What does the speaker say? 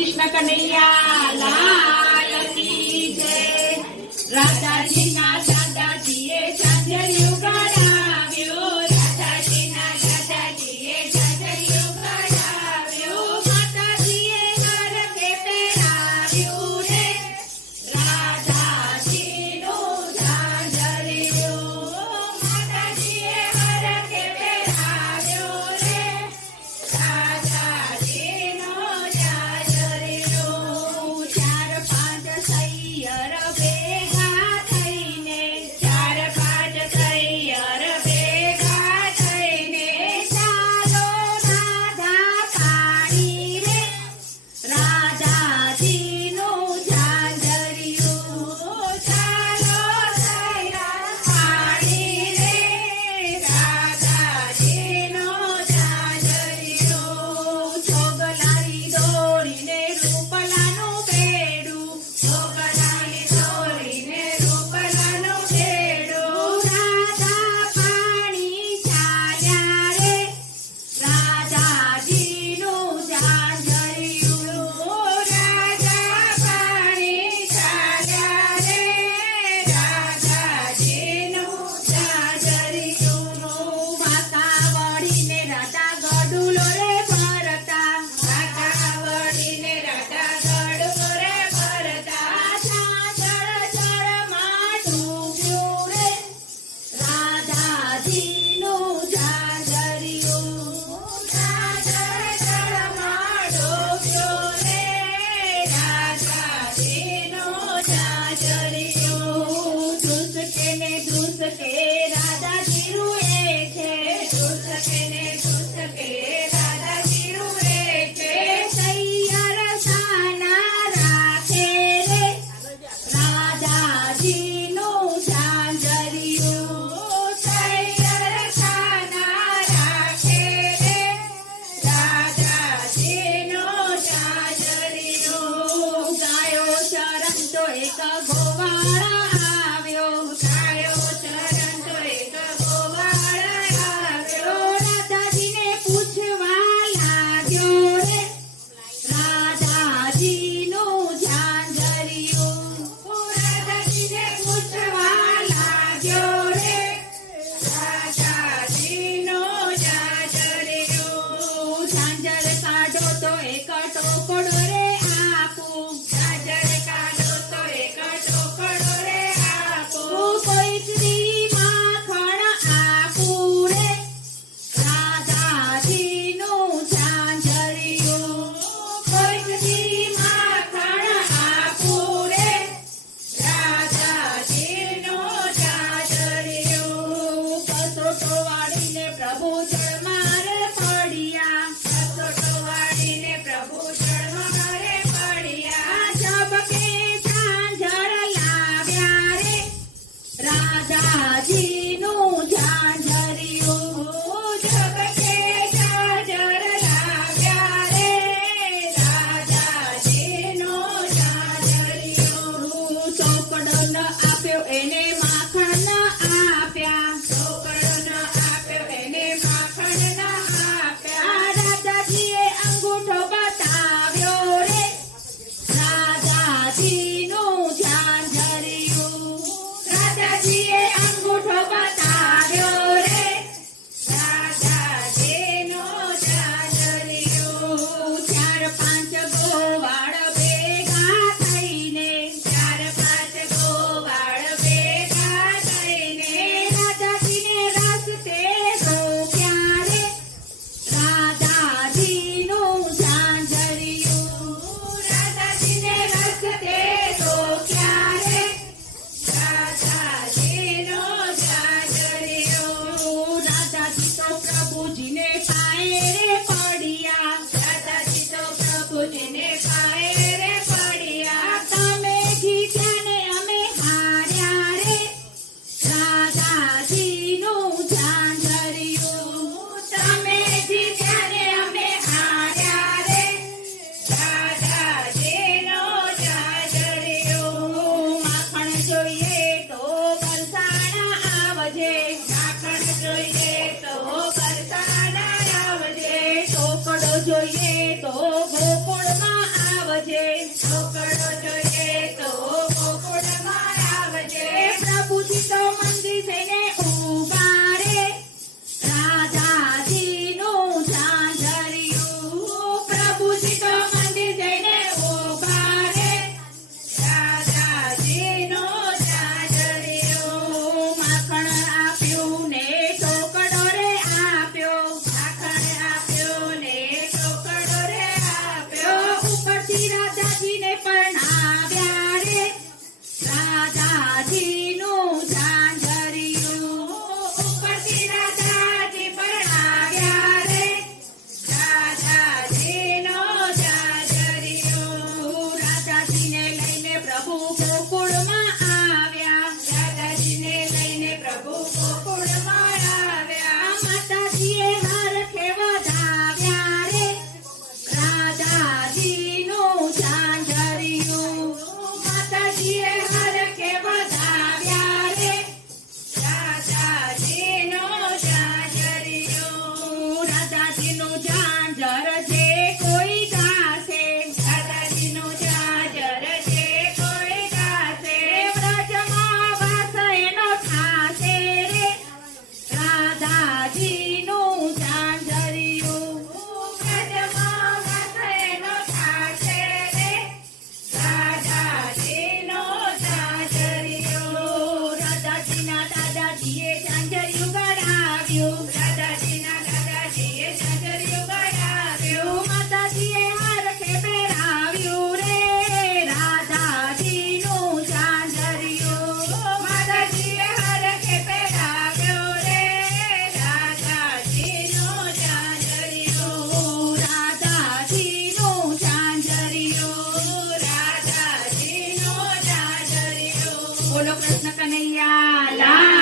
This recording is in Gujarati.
કૃષ્ણ કનૈયા લાલ કી જય। રાધાજીના દાદાજીએ ઝાંઝરિયું ગડાવ્યો, રાધાજીના દાદાજીએ ઝાંઝરિયું ગડાવ્યો, માતાજીએ હરખે પહેરાવ્યું રે રાધાજીનું ઝાંઝરિયું, માતાજીએ હરખે પહેરાવ્યું રે રાધાજીનું ઝાંઝરિયું। ચાર પાંચ સૈયર ભેગા થઈને, ચાર પાંચ સૈયર ભેગા થઈને, ચાલો રાધા પાણી રે રાધાજીનું ઝાંઝરિયું, ચાલો સૈયર પાણી રે રાધાજીનું ઝાંઝરિયું। છોગલાની દોરીને રૂપલાનું બેડું, છોગલાની દોરીને રૂપલાનું બેડું, રાધા પાણી ચાલ્યા રે રાધાજીનું ઝાંઝરિયું, રાધા પાણી ચાલ્યા રે રાધાજીનું ઝાંઝરિયું। માતા વળીને રાધા ગડુલો રે ભરતા, માતા વળીને રાધા ગડુલો રે ભરતા, ઝાંઝર જળમાં ડૂબ્યું રે રાધાજીનું ઝાંઝરિયું, ઝાંઝર જળમાં ડૂબ્યું રે રાધાજીનું ઝાંઝરિયું। ધ્રુસકે ને ધ્રુસકે રાધાજી રૂએ છે, ધ્રુસકે ને ધ્રુસકે રાધાજી રૂએ છે, સૈયર સાના રાખે રે રાધાજીનું ઝાંઝરિયું, સૈયર સાના રાખે રે રાધાજીનું ઝાંઝરિયું। ગાયો ચરણતો એક ગોવાળ આવ્યો, ગાયો ચરણતો એક ગોવાળ આવ્યો, રાધાજીને પૂછવા લાગ્યો રે રાધાજીનું ઝાંઝરિયું, રાધાજીને પૂછવા લાગ્યો રે રાધાજીનું ઝાંઝરિયું। ઝાંઝર કાઢો તો એક ટોકડો રે આપું, ઝાંઝર કાઢો તો એક ટોકડો રે આપું, કોઈ સ્ત્રી માખણ આપું રે રાધાજીનું ઝાંઝરિયું, કોઈ સ્ત્રી માખણ આપું રે રાધાજીનું ઝાંઝરિયું। કસોટો વાળીને પ્રભુ જળમાં રે પડ્યા, કસોટો વાળીને પ્રભુ જળમાં રે પડ્યા, ઝબકે ઝાંઝર લાવ્યા રે રાધાજીનું ઝાંઝરિયું, ઝબકે ઝાંઝર લાવ્યા રે રાધાજીનું ઝાંઝરિયું। ચોકડો ન આપ્યો એને માખણ ન આપ્યા, ચોકડો ન આપ્યો એને માખણ ન આપ્યા, રાધાજીએ અંગૂઠો બતાવ્યો રે રાધાજીનું ઝાંઝરિયું, રાધાજીએ અંગૂઠો બતાવ્યો રે રાધાજીનું ઝાંઝરિયું। ચાર પાંચ ગોવાળ ભેગા થઈને, ચાર પાંચ ગોવાળ ભેગા થઈને, રાધાજીને રસ્તે રોક્યા રે રાધાજીનું ઝાંઝરિયું, રાધાજીને રસ્તે રોક્યા રે રાધાજીનું ઝાંઝરિયું। રાધાજી તો પ્રભુજીને પાયે રે પડ્યા, રાધાજી તો પ્રભુજીને પાયે રે પડ્યા, તમે જીત્યા ને અમે હાર્યા રે રાધાજીનું ઝાંઝરિયું, તમે જીત્યા ને અમે હાર્યા રે રાધાજીનું ઝાંઝરિયું। માખણ જોઈએ તો બરસાણા આવજે, માખણ જોઈએ તો બરસાણા આવજે, ટોકડો જોઈએ તો ગોકુળમાં આવજે। આવજે. રોકડો જોઈએ તો ગોકુળમાં આવજે. પ્રભુજી તો મંદિર થઈને ઊભા રે, રાધાજીનું ઝાંઝરિયું. પ્રભુજી તો મંદિર થઈને ઊભા રે, રાધાજીનું ઝાંઝરિયું. માખણ આપ્યું ને ચોકડો રે આપ્યો, માખણ આપ્યું ને ચોકડો રે આપ્યો. ઉપરથી રાધાજીને પરણાવ્યા રે, રાધાજીનું ઝાંઝરિયું. ઉપરથી રાધાજી પરણાવ્યા રે, રાધાજીનું ઝાંઝરિયું. રાધાજીને લઈને પ્રભુ ગોકુળમાં આવ્યા, રાધાજીને લઈને પ્રભુ ગોકુળમાં આવ્યા. માતાજીએ હરખે વધાવ્યા રે, રાધાજીનું ઝાંઝરિયું. માતાજીએ હરખે વધાવ્યા રે, રાધાજીનું ઝાંઝરિયું. રાધાજીનું ઝાંઝર જે કોઈ ગાશે, રાધાજીનું ઝાંઝર જે કોઈ ગાશે, વ્રજમાં વાસ એનો થાશે રે, રાધાજીનું ઝાંઝરિયું. વ્રજમાં વાસ એનો થાશે રે, રાધાજીનું ઝાંઝરિયું. રાધાજીના દાદાજીએ ઝાંઝરિયું ગડાવ્યું, રાધાજીના દાદાજીએ ઝાંઝરિયું ગડાવ્યું. માતાજીએ હરખે પહેરાવ્યું રે, રાધાજીનું ઝાંઝરિયું. માતાજીએ હરખે પહેરાવ્યું રે, રાધાજીનું ઝાંઝરિયું. રાધાજીનું ઝાંઝરિયું, રાધાજીનું ઝાંઝરિયું. બોલો કૃષ્ણ કનૈયા લાલ